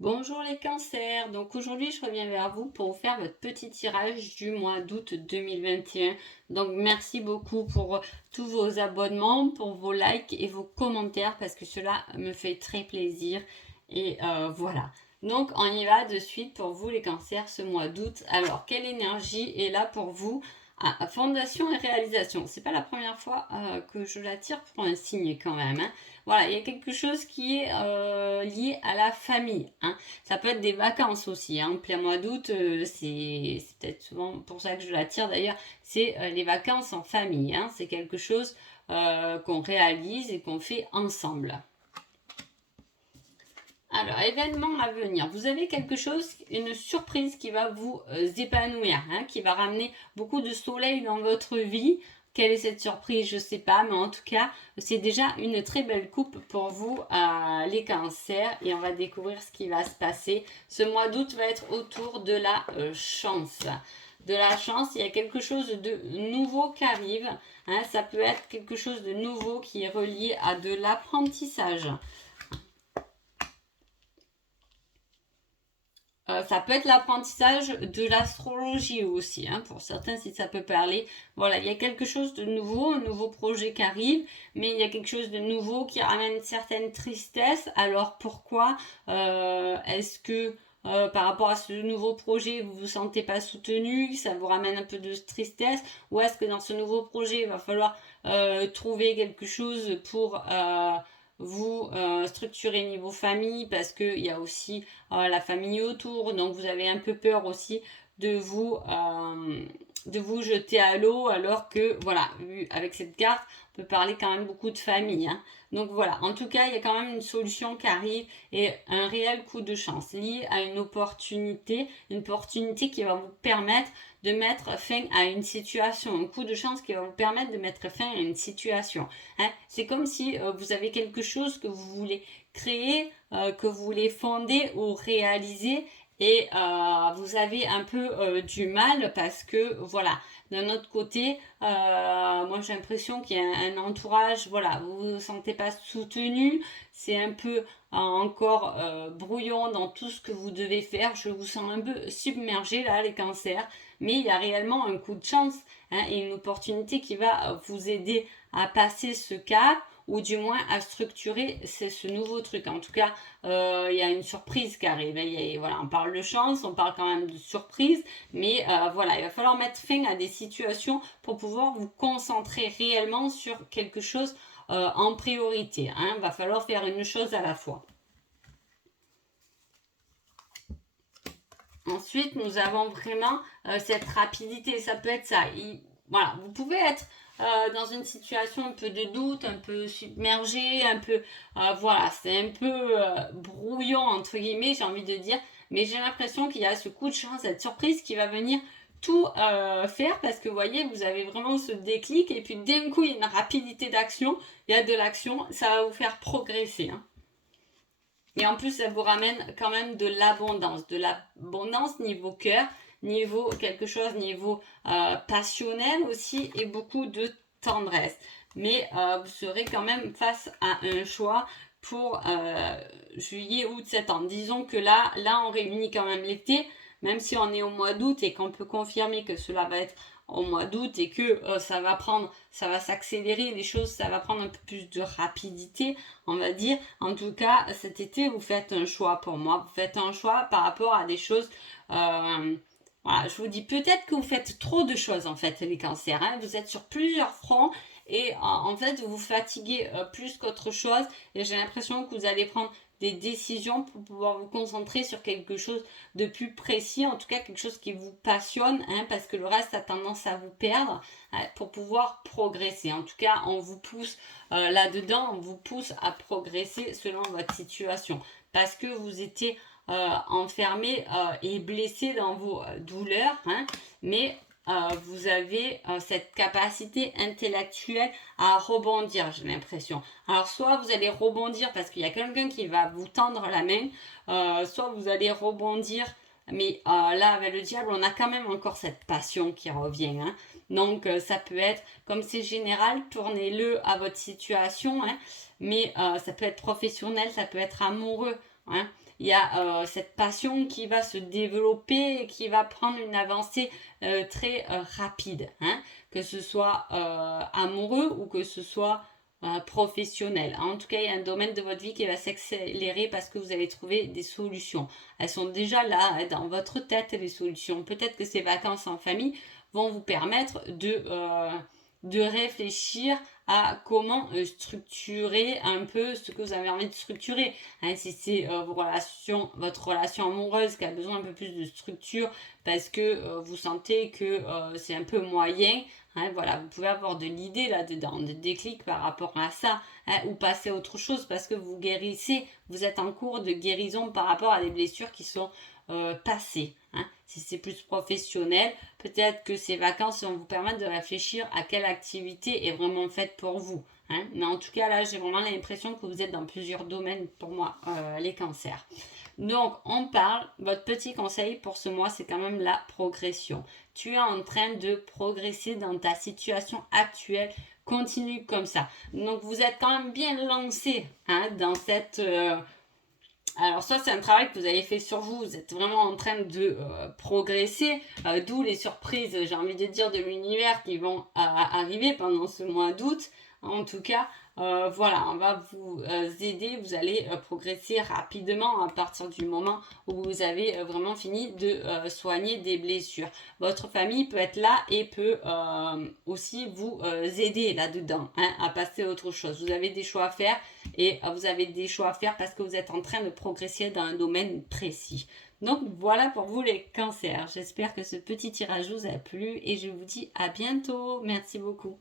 Bonjour les cancers, donc aujourd'hui je reviens vers vous pour vous faire votre petit tirage du mois d'août 2021. Donc merci beaucoup pour tous vos abonnements, pour vos likes et vos commentaires parce que cela me fait très plaisir. Et voilà, donc on y va de suite pour vous les cancers ce mois d'août. Alors quelle énergie est là pour vous? Fondation et réalisation, c'est pas la première fois que je la tire pour un signe quand même, hein. Voilà, il y a quelque chose qui est lié à la famille, hein. Ça peut être des vacances aussi, hein. Plein mois d'août, c'est peut-être souvent pour ça que je la tire d'ailleurs, c'est les vacances en famille, hein. C'est quelque chose qu'on réalise et qu'on fait ensemble. Alors, événement à venir. Vous avez quelque chose, une surprise qui va vous épanouir, hein, qui va ramener beaucoup de soleil dans votre vie. Quelle est cette surprise? Je ne sais pas, mais en tout cas, c'est déjà une très belle coupe pour vous, les cancers. Et on va découvrir ce qui va se passer. Ce mois d'août va être autour de la chance. De la chance, il y a quelque chose de nouveau qui arrive, hein. Ça peut être quelque chose de nouveau qui est relié à de l'apprentissage. Ça peut être l'apprentissage de l'astrologie aussi, hein, pour certains si ça peut parler. Voilà, il y a quelque chose de nouveau, un nouveau projet qui arrive, mais il y a quelque chose de nouveau qui ramène une certaine tristesse. Alors pourquoi est-ce que par rapport à ce nouveau projet, vous vous sentez pas soutenu, ça vous ramène un peu de tristesse, ou est-ce que dans ce nouveau projet, il va falloir trouver quelque chose pour vous structurer niveau famille, parce qu'il y a aussi la famille autour, donc vous avez un peu peur aussi de vous jeter à l'eau, alors que voilà, avec cette carte, on peut parler quand même beaucoup de famille, hein. Donc voilà, en tout cas, il y a quand même une solution qui arrive et un réel coup de chance lié à une opportunité qui va vous permettre de mettre fin à une situation, un coup de chance qui va vous permettre de mettre fin à une situation, hein. C'est comme si vous avez quelque chose que vous voulez créer, que vous voulez fonder ou réaliser, et vous avez un peu du mal parce que voilà, d'un autre côté, moi j'ai l'impression qu'il y a un entourage, voilà, vous vous sentez pas soutenu, c'est un peu encore brouillon dans tout ce que vous devez faire, je vous sens un peu submergé là les cancers, mais il y a réellement un coup de chance, hein, et une opportunité qui va vous aider à passer ce cap, ou du moins à structurer ce nouveau truc. En tout cas, il y a une surprise qui arrive. Voilà, on parle de chance, on parle quand même de surprise, mais voilà, il va falloir mettre fin à des situations pour pouvoir vous concentrer réellement sur quelque chose en priorité, hein. Il va falloir faire une chose à la fois. Ensuite, nous avons vraiment cette rapidité. Ça peut être ça. Voilà, vous pouvez être dans une situation un peu de doute, un peu submergé, un peu, voilà, c'est un peu brouillon entre guillemets, j'ai envie de dire. Mais j'ai l'impression qu'il y a ce coup de chance, cette surprise qui va venir tout faire, parce que vous voyez, vous avez vraiment ce déclic et puis d'un coup, il y a une rapidité d'action, il y a de l'action, ça va vous faire progresser, hein. Et en plus, ça vous ramène quand même de l'abondance niveau cœur, niveau quelque chose, niveau passionnel aussi, et beaucoup de tendresse. Mais vous serez quand même face à un choix pour juillet, août, septembre. Disons que là, on réunit quand même l'été, même si on est au mois d'août et qu'on peut confirmer que cela va être au mois d'août et que ça va s'accélérer les choses, ça va prendre un peu plus de rapidité, on va dire. En tout cas, cet été, vous faites un choix pour moi. Vous faites un choix par rapport à des choses. Voilà, je vous dis peut-être que vous faites trop de choses en fait, les cancers, hein. Vous êtes sur plusieurs fronts et en fait, vous vous fatiguez plus qu'autre chose. Et j'ai l'impression que vous allez prendre des décisions pour pouvoir vous concentrer sur quelque chose de plus précis, en tout cas quelque chose qui vous passionne, hein, parce que le reste a tendance à vous perdre, hein, pour pouvoir progresser. En tout cas, on vous pousse là-dedans, on vous pousse à progresser selon votre situation, parce que vous étiez enfermé et blessé dans vos douleurs, hein, mais vous avez cette capacité intellectuelle à rebondir, j'ai l'impression. Alors soit vous allez rebondir parce qu'il y a quelqu'un qui va vous tendre la main, soit vous allez rebondir, mais là avec le diable on a quand même encore cette passion qui revient, hein. Donc ça peut être, comme c'est général, tournez-le à votre situation, hein, mais ça peut être professionnel, ça peut être amoureux, hein. il y a cette passion qui va se développer et qui va prendre une avancée très rapide, hein, que ce soit amoureux ou que ce soit professionnel. En tout cas, il y a un domaine de votre vie qui va s'accélérer parce que vous allez trouver des solutions. Elles sont déjà là, hein, dans votre tête, les solutions. Peut-être que ces vacances en famille vont vous permettre de réfléchir à comment structurer un peu ce que vous avez envie de structurer. Hein, si c'est votre relation amoureuse qui a besoin un peu plus de structure parce que vous sentez que c'est un peu moyen, hein, voilà, vous pouvez avoir de l'idée là-dedans, de déclic par rapport à ça, hein, ou passer à autre chose parce que vous guérissez, vous êtes en cours de guérison par rapport à des blessures qui sont passées. Hein. Si c'est plus professionnel, peut-être que ces vacances vont vous permettre de réfléchir à quelle activité est vraiment faite pour vous. Hein. Mais en tout cas, là, j'ai vraiment l'impression que vous êtes dans plusieurs domaines pour moi, les cancers. Donc, on parle, votre petit conseil pour ce mois, c'est quand même la progression. Tu es en train de progresser dans ta situation actuelle. Continue comme ça. Donc, vous êtes quand même bien lancé, hein, dans cette... Alors soit c'est un travail que vous avez fait sur vous, vous êtes vraiment en train de progresser, d'où les surprises, j'ai envie de dire, de l'univers qui vont arriver pendant ce mois d'août. En tout cas, voilà, on va vous aider, vous allez progresser rapidement à partir du moment où vous avez vraiment fini de soigner des blessures. Votre famille peut être là et peut aussi vous aider là-dedans, hein, à passer à autre chose. Vous avez des choix à faire et vous avez des choix à faire parce que vous êtes en train de progresser dans un domaine précis. Donc voilà pour vous les cancers. J'espère que ce petit tirage vous a plu et je vous dis à bientôt. Merci beaucoup.